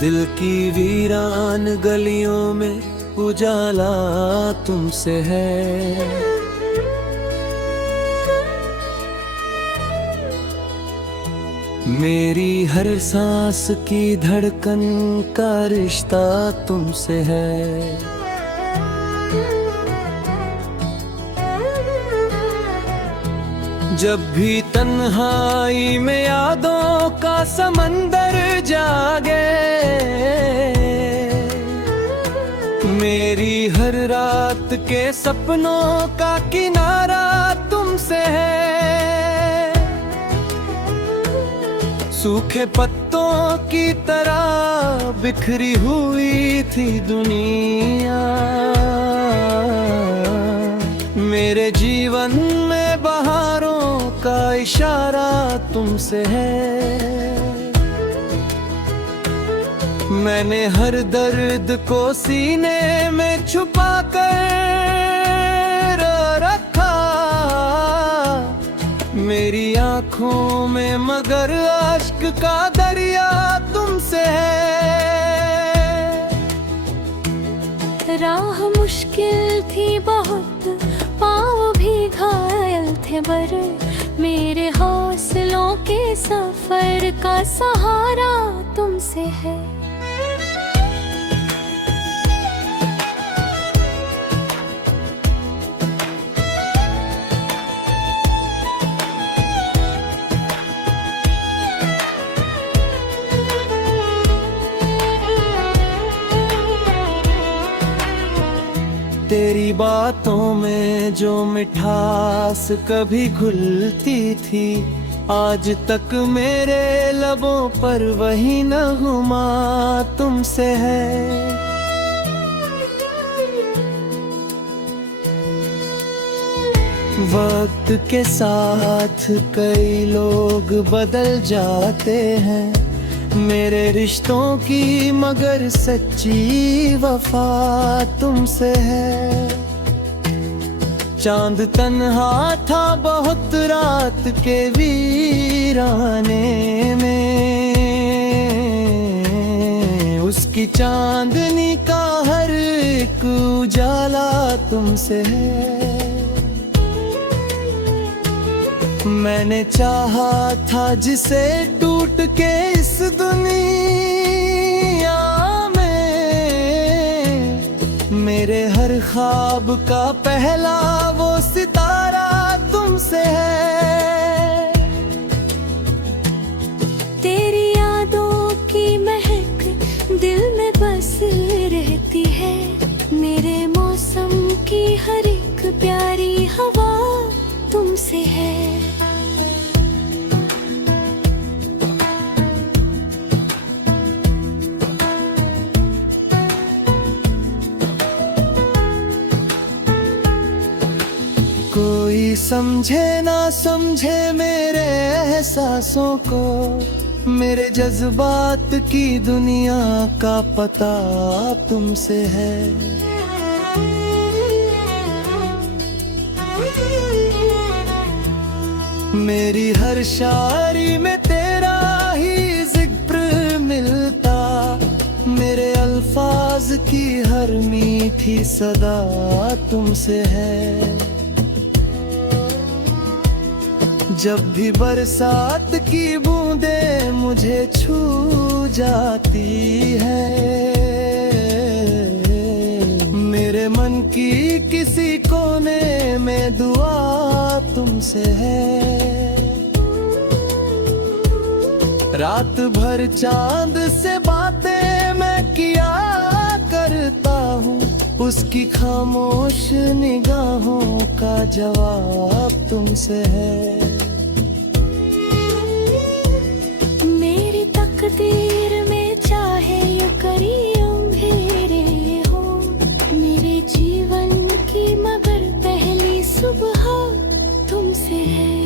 दिल की वीरान गलियों में उजाला तुमसे है। मेरी हर सांस की धड़कन का रिश्ता तुमसे है। जब भी तन्हाई में यादों का समंदर जागे, मेरी हर रात के सपनों का किनारा तुमसे है। सूखे पत्तों की तरह बिखरी हुई थी दुनिया, मेरे जीवन में बहारों का इशारा तुमसे है। मैंने हर दर्द को सीने में छुपा कर रखा, मेरी आँखों में मगर अश्क का दरिया तुमसे है। राह मुश्किल थी बहुत, पाँव भी घायल थे पर मेरे हौसलों के सफर का सहारा तुमसे है। तेरी बातों में जो मिठास कभी घुलती थी, आज तक मेरे लबों पर वही नगमा तुमसे है। वक्त के साथ कई लोग बदल जाते हैं, मेरे रिश्तों की मगर सच्ची वफा तुमसे है। चांद तन्हा था बहुत रात के वीराने में, उसकी चांदनी का हर एक उजाला तुमसे है। मैंने चाहा था जिसे टूट के इस दुनिया में, मेरे हर ख्वाब का पहला वो सितारा तुमसे है। तेरी यादों की महक दिल में बस रहती है, मेरे मौसम की हर एक प्यारी हवा तुमसे है। कोई समझे ना समझे मेरे एहसासों को, मेरे जज्बात की दुनिया का पता तुमसे है। मेरी हर शायरी में तेरा ही जिक्र मिलता, मेरे अल्फाज की हर मीठी सदा तुमसे है। जब भी बरसात की बूंदें मुझे छू जाती है, मेरे मन की किसी कोने में दुआ तुमसे है। रात भर चांद से बातें मैं किया करता हूँ, उसकी खामोश निगाहों का जवाब तुमसे है। मेरी तकदीर में चाहे ये करी अंधेरे हो, मेरे जीवन की मगर पहली सुबह तुमसे है।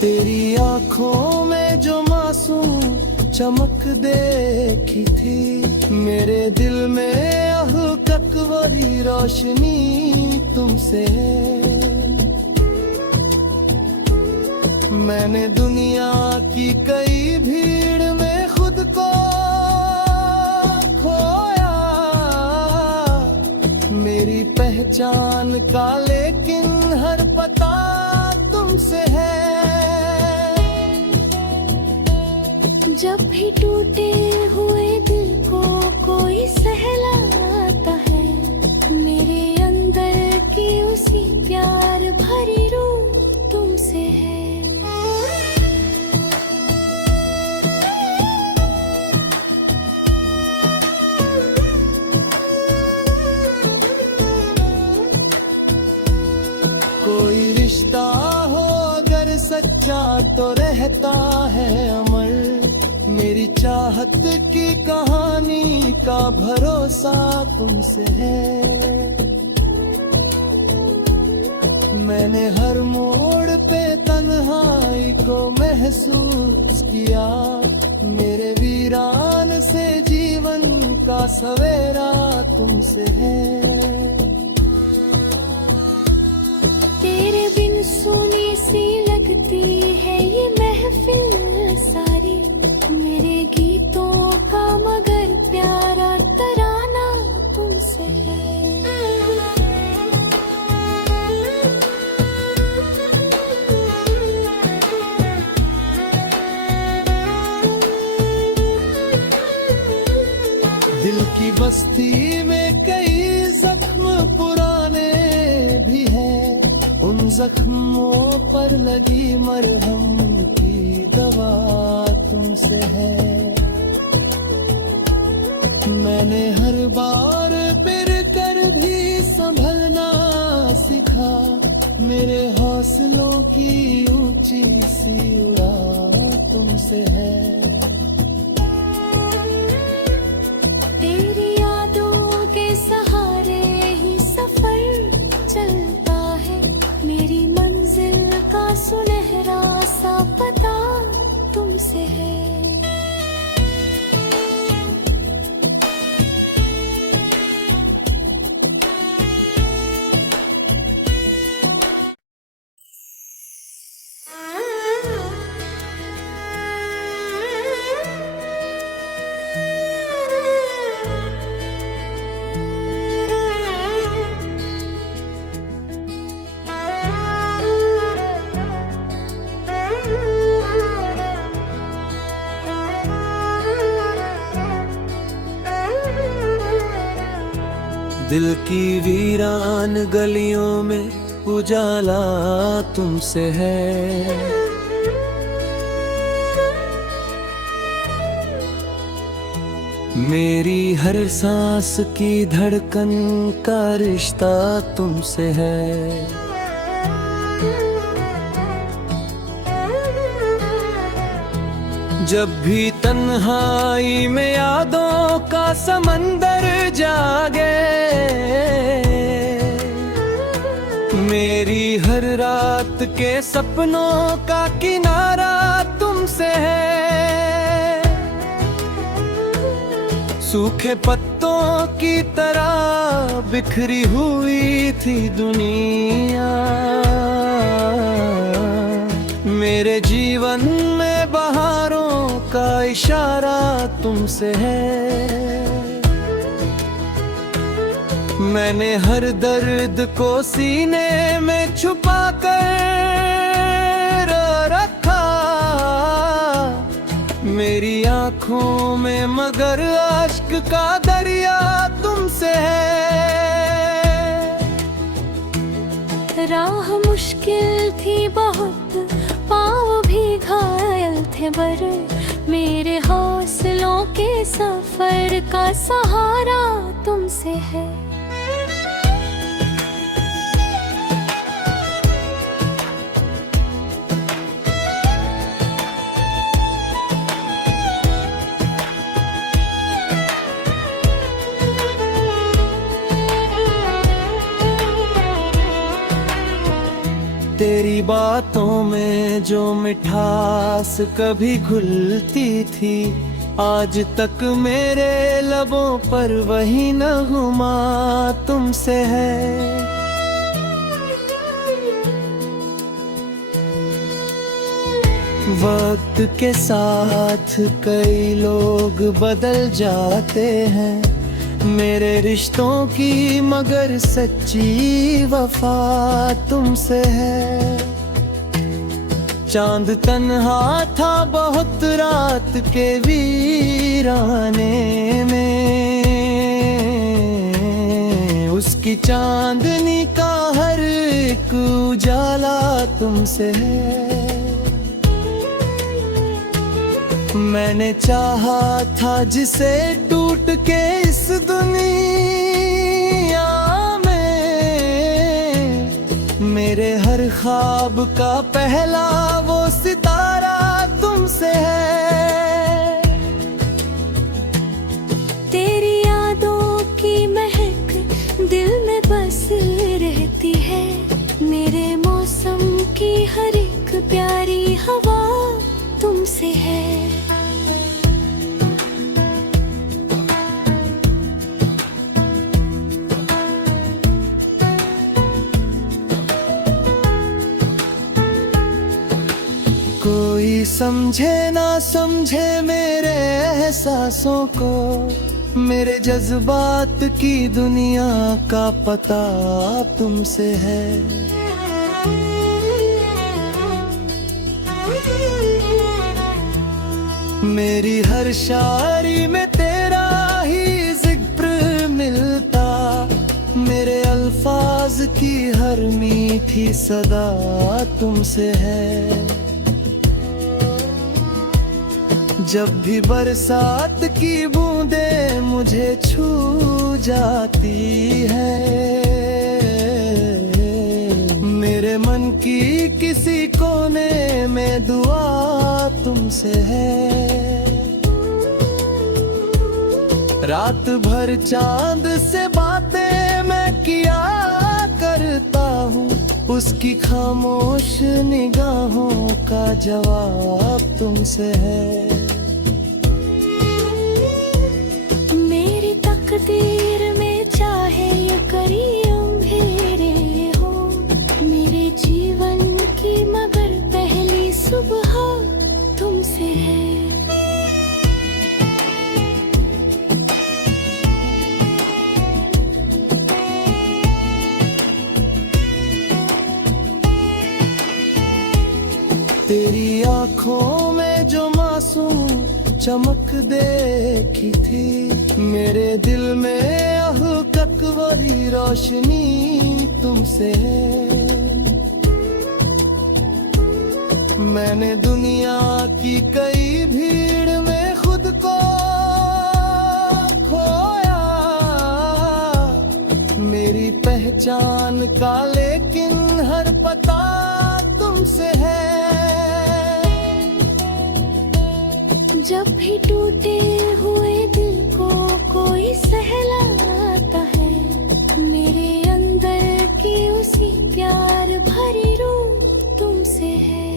तेरी आँखों में जो मासूम चमक देखी थी, मेरे दिल में अह तक वही रोशनी तुमसे है। मैंने दुनिया की कई भीड़ में खुद को खोया, मेरी पहचान का लेकिन हर पता तुमसे है। जब भी टूटे हुए दिल को कोई सहलाता है, मेरे अंदर की उसी प्यार भरी रूह तुमसे है। कोई रिश्ता हो अगर सच्चा तो रहता है अमर, मेरी चाहत की कहानी का भरोसा तुमसे है। मैंने हर मोड़ पे तन्हाई को महसूस किया, मेरे वीरान से जीवन का सवेरा तुमसे है। तेरे बिन सुनी सी लगती है ये महफिल सारी, मेरे गीतों का मगर प्यारा तराना तुमसे है। दिल की बस्ती में कई जख्म पुराने भी हैं, उन जख्मों पर लगी मरहम की दवा तुमसे है। मैंने हर बार फिर कर भी संभलना सीखा, मेरे हौसलों की ऊंची सी उड़ान तुमसे है। तेरी यादों के सहारे ही सफर चलता है, मेरी मंजिल का सुनहरा सा पता तुमसे है। दिल की वीरान गलियों में उजाला तुमसे है। मेरी हर सांस की धड़कन का रिश्ता तुमसे है। जब भी तन्हाई में यादों का समंदर जागे, मेरी हर रात के सपनों का किनारा तुमसे है। सूखे पत्तों की तरह बिखरी हुई थी दुनिया, मेरे जीवन में बहारों का इशारा तुमसे है। मैंने हर दर्द को सीने में छुपा कर रखा, मेरी आँखों में मगर अश्क का दरिया तुमसे है। राह मुश्किल थी बहुत, पाँव भी घायल थे बर, मेरे हौसलों के सफर का सहारा तुमसे है। तेरी बातों में जो मिठास कभी घुलती थी, आज तक मेरे लबों पर वही नगमा तुमसे है। वक्त के साथ कई लोग बदल जाते हैं मेरे रिश्तों की, मगर सच्ची वफा तुमसे है। चांद तन्हा था बहुत रात के वीराने में, उसकी चांदनी का हर एक उजाला तुमसे है। मैंने चाहा था जिसे टूट के इस दुनिया में, मेरे हर ख्वाब का पहला वो सितारा तुमसे है। तेरी यादों की महक दिल में बस रहती है, मेरे मौसम की हर एक प्यारी हवा तुमसे है। कोई समझे ना समझे मेरे एहसासों को, मेरे जज्बात की दुनिया का पता तुमसे है। मेरी हर शायरी में तेरा ही जिक्र मिलता, मेरे अल्फाज की हर मीठी सदा तुमसे है। जब भी बरसात की बूंदें मुझे छू जाती है, मेरे मन की किसी कोने में दुआ तुमसे है। रात भर चांद से बातें मैं किया करता हूँ, उसकी खामोश निगाहों का जवाब तुमसे है। मेरी तकदीर में चाहे ये करी अंधेरे हो, मेरे जीवन की मगर पहली सुबह तुमसे है। तेरी आँखों में जो मासूम चमक देखी थी, मेरे दिल में अब तक वही रोशनी तुमसे है। मैंने दुनिया की कई भीड़ में खुद को खोया, मेरी पहचान का लेकिन हर पता तुमसे है। जब भी टूटे हुए दिल को कोई सहलाता है, मेरे अंदर की उसी प्यार भरी रूह तुमसे है।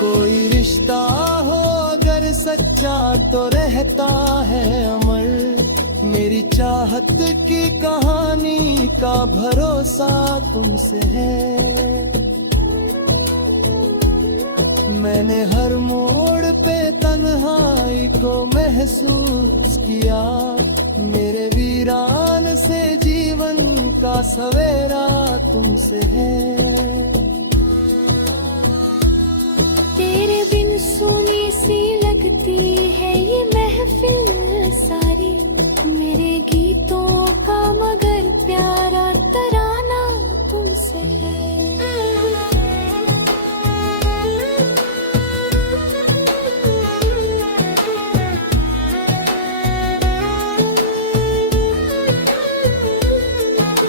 कोई रिश्ता हो अगर सच्चा तो रहता है अमर, मेरी चाहत की कहानी का भरोसा तुमसे है। मैंने हर मोड़ पे तन्हाई को महसूस किया, मेरे वीरान से जीवन का सवेरा तुमसे है। तेरे बिन सुनी सी लगती है ये महफिल सारी, मेरे गीतों का मगर प्यारा तराना तुमसे है।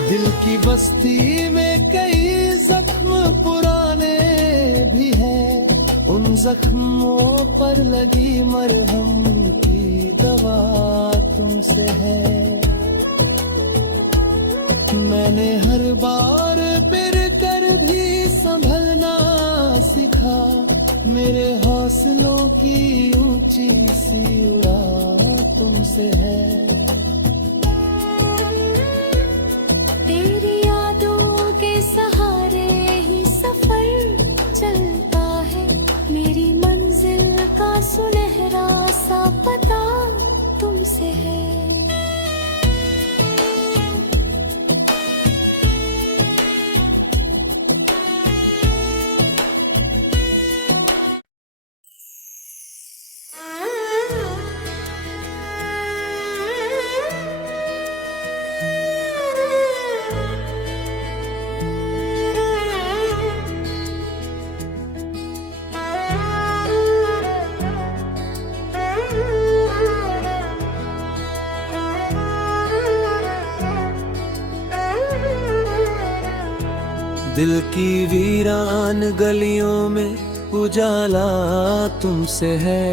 दिल की बस्ती में कई जख्म पुराने भी हैं, उन जख्मों पर लगी मरहम की दवा तुमसे है। मैंने हर बार फिर कर भी संभलना सीखा, मेरे हौसलों की ऊंची सी उड़ान तुमसे है। तेरी यादों के सहारे ही सफर चलता है, मेरी मंजिल का सुनहरा सा पता तुमसे है। दिल की वीरान गलियों में उजाला तुमसे है।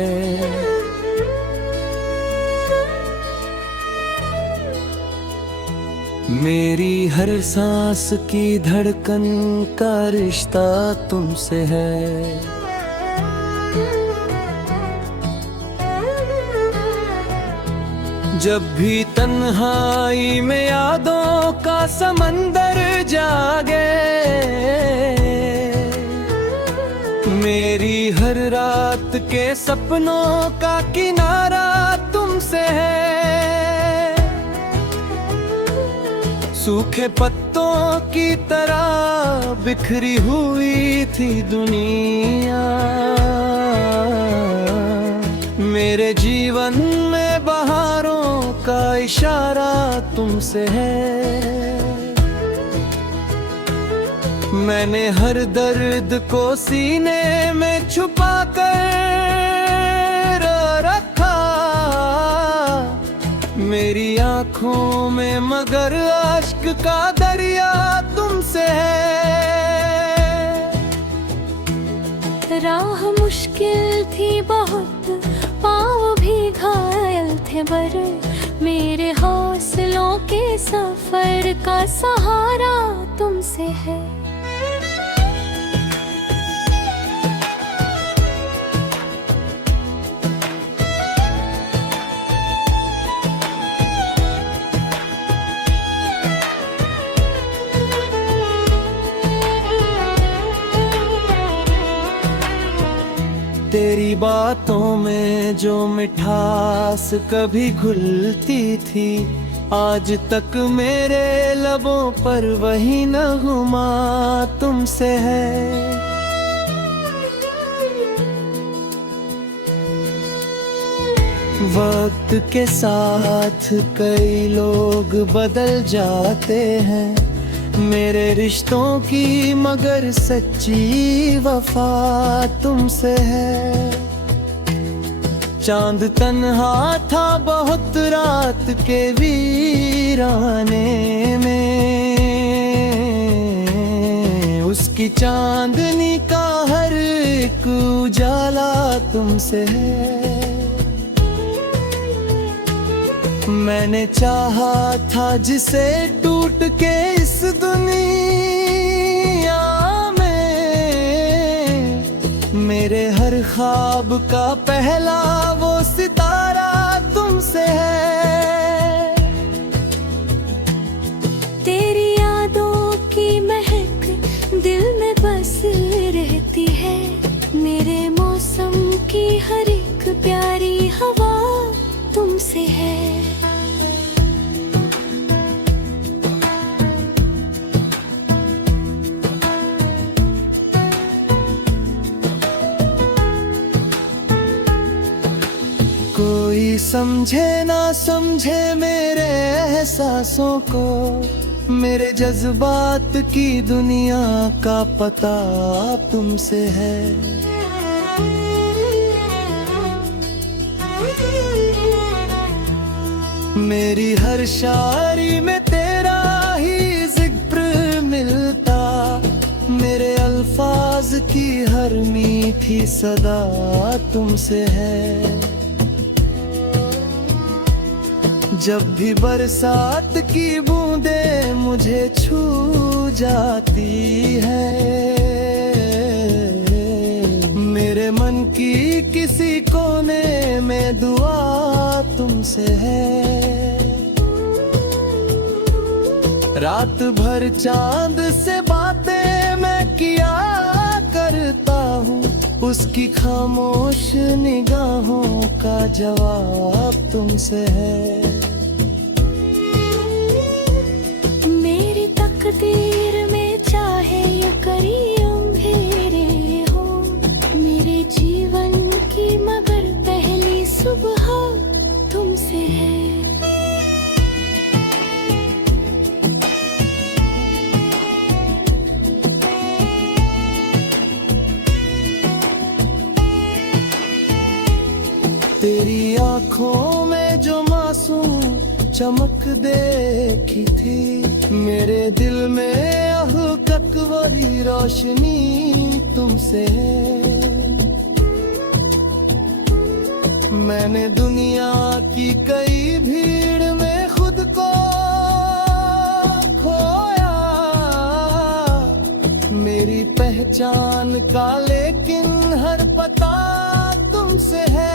मेरी हर सांस की धड़कन का रिश्ता तुमसे है। जब भी तन्हाई में यादों का समंदर जागे, मेरी हर रात के सपनों का किनारा तुमसे है। सूखे पत्तों की तरह बिखरी हुई थी दुनिया, मेरे जीवन में बहारों का इशारा तुमसे है। मैंने हर दर्द को सीने में छुपा कर रखा, मेरी आँखों में मगर अश्क का दरिया तुमसे है। राह मुश्किल थी बहुत, पाँव भी घायल थे बर, मेरे हौसलों के सफर का सहारा तुमसे है। तेरी बातों में जो मिठास कभी घुलती थी, आज तक मेरे लबों पर वही नगमा तुमसे है। वक्त के साथ कई लोग बदल जाते हैं, मेरे रिश्तों की मगर सच्ची वफा तुमसे है। चांद तन्हा था बहुत रात के वीराने में, उसकी चांदनी का हर एक उजाला तुमसे है। मैंने चाहा था जिसे टूट के इस दुनिया में, मेरे हर ख्वाब का पहला वो सितारा तुमसे है। तेरी यादों की महक दिल में बस रहती है, मेरे मौसम की हर एक प्यारी हवा तुमसे है। कोई समझे ना समझे मेरे एहसासों को, मेरे जज्बात की दुनिया का पता तुमसे है। मेरी हर शायरी में तेरा ही जिक्र मिलता, मेरे अल्फाज की हर मीठी सदा तुमसे है। जब भी बरसात की बूंदें मुझे छू जाती है, मेरे मन की किसी कोने में दुआ तुमसे है। रात भर चांद से बातें मैं किया करता हूँ, उसकी खामोश निगाहों का जवाब तुमसे है। मेरी तकदीर में चाहे ये करी अंधेरे हो, मेरे जीवन की मगर पहली सुबह तुमसे है। तेरी आँखों में जो मासूम चमक देखी थी, मेरे दिल में अहकक वही रोशनी तुमसे है। मैंने दुनिया की कई भीड़ में खुद को खोया, मेरी पहचान का लेकिन हर पता तुमसे है।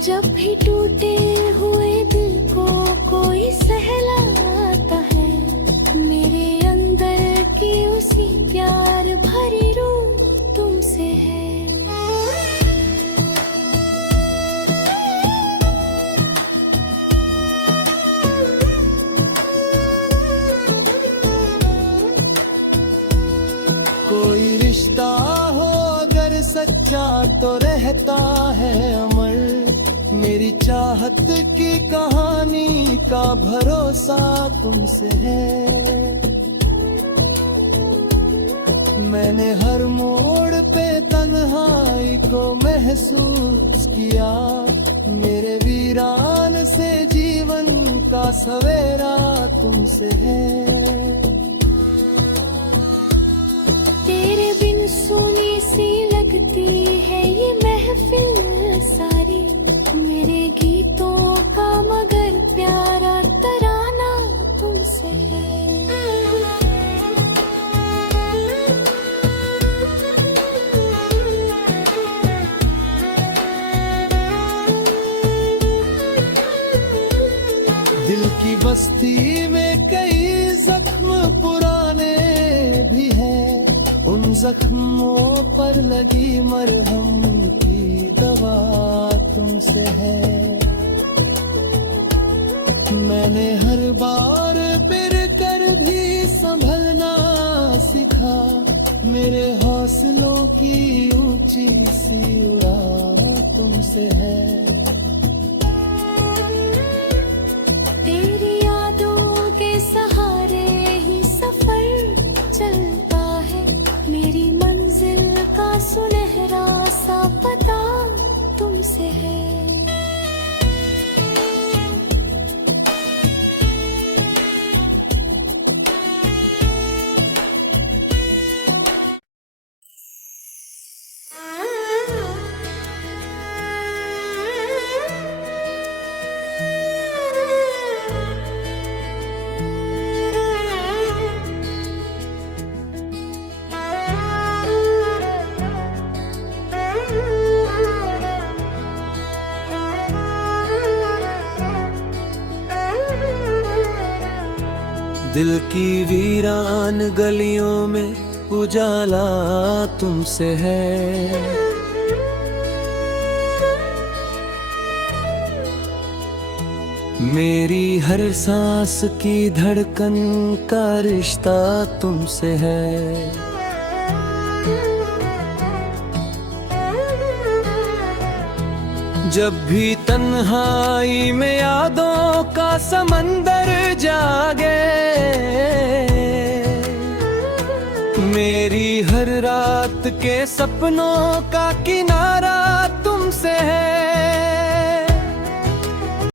जब भी टूटे हुए दिल को कोई सहलाता है, मेरे अंदर की उसी प्यार भरी रूह तुमसे है। कोई रिश्ता हो अगर सच्चा तो रहता है अमर, मेरी चाहत की कहानी का भरोसा तुमसे है। मैंने हर मोड़ पे तन्हाई को महसूस किया, मेरे वीरान से जीवन का सवेरा तुमसे है। तेरे बिन सुनी सी लगती है ये महफिल सारी, मेरे गीतों का मगर प्यारा तराना तुमसे है। दिल की बस्ती में कई जख्म पुराने भी हैं, उन जख्मों पर लगी मरहम की दवा तुमसे है। मैंने हर बार फिर कर भी संभलना सीखा, मेरे हौसलों की ऊंची सी उड़ान तुमसे है। तेरी यादों के सहारे ही सफर चलता है, मेरी मंजिल का सुनहरा सा पता तुमसे है। दिल की वीरान गलियों में उजाला तुमसे है। मेरी हर सांस की धड़कन का रिश्ता तुमसे है। जब भी तन्हाई में यादों का समंदर जागे, मेरी हर रात के सपनों का किनारा